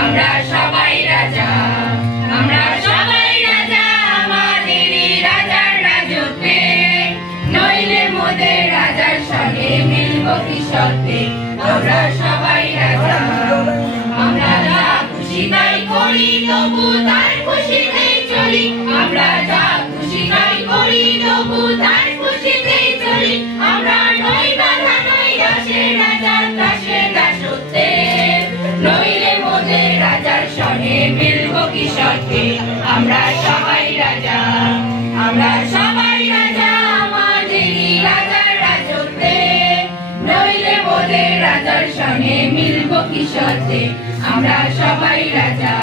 আমরা সবাই রাজা, আমরা সবাই রাজা আমাদেরই রাজার রাজত্বে, নইলে মোদের রাজার সঙ্গে মিলব কি শর্তে। আমরা সবাই রাজা, আমরা যা খুশি তাই করি তবু তার খুশিতেই চলি, আমরা যা খুশি তাই করি তবু তার খুশিতেই চলি। আমরা নই বাধা নই দাসের রাজার দাসে দাসত্বে, নইলে মোদের রাজার সঙ্গে মিলব কি শর্তে। আমরা সবাই রাজা, আমরা সবাই রাজা আমাদেরই রাজার রাজত্বে, নইলে মোদের রাজার সঙ্গে মিলব কি শর্তে। আমরা সবাই রাজা,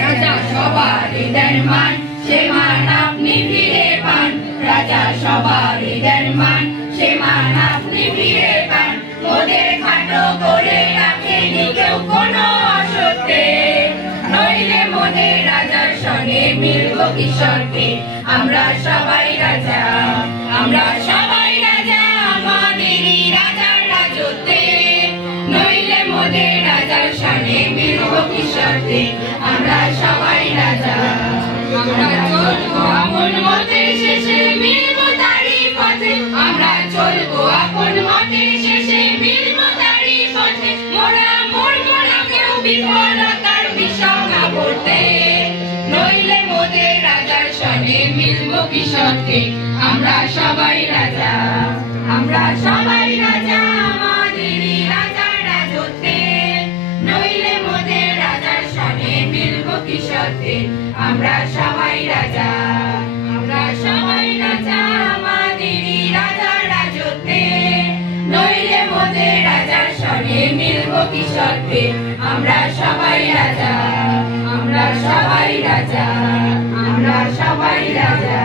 রাজা সবার হৃদয়ের মান, সে মান আপনি ফিরে পান, রাজা সবার হৃদয়ের মান, সে মান আপনি ফিরে পান। মোদের খাটো করে রাখেনি কেউ কোনো অসত্যে, নইলে মোদের রাজার সঙ্গে মিলব কি শর্তে। আমরা সবাই রাজা, আমরা সবাই রাজা আমাদেরই রাজার রাজত্বে, নইলে মোদের রাজার সঙ্গে মিলব কি শর্তে। আমরা সবাই রাজা, আমরা চলবো আপন মতের শেষে মিলব তারই পথে, আমরা চলবো আপন মতের শেষে মিলব তারই পথে। মোরা মরব না কেউ বিফলতার বিষমা পড়তে, নইলে মোদের রাজার সঙ্গে মিলব কি শর্তে। আমরা সবাই রাজা, আমরা সবাই রাজা আমাদেরই রাজার রাজত্বে, নইলে মোদের রাজার সঙ্গে মিলব কি শর্তে। আমরা সবাই রাজা, আমরা সবাই রাজা আমাদেরই রাজার রাজত্বে, নইলে মোদের রাজার সঙ্গে মিলব কি শর্তে। আমরা সবাই রাজা, আমরা সবাই রাজা, আমরা সবাই রাজা।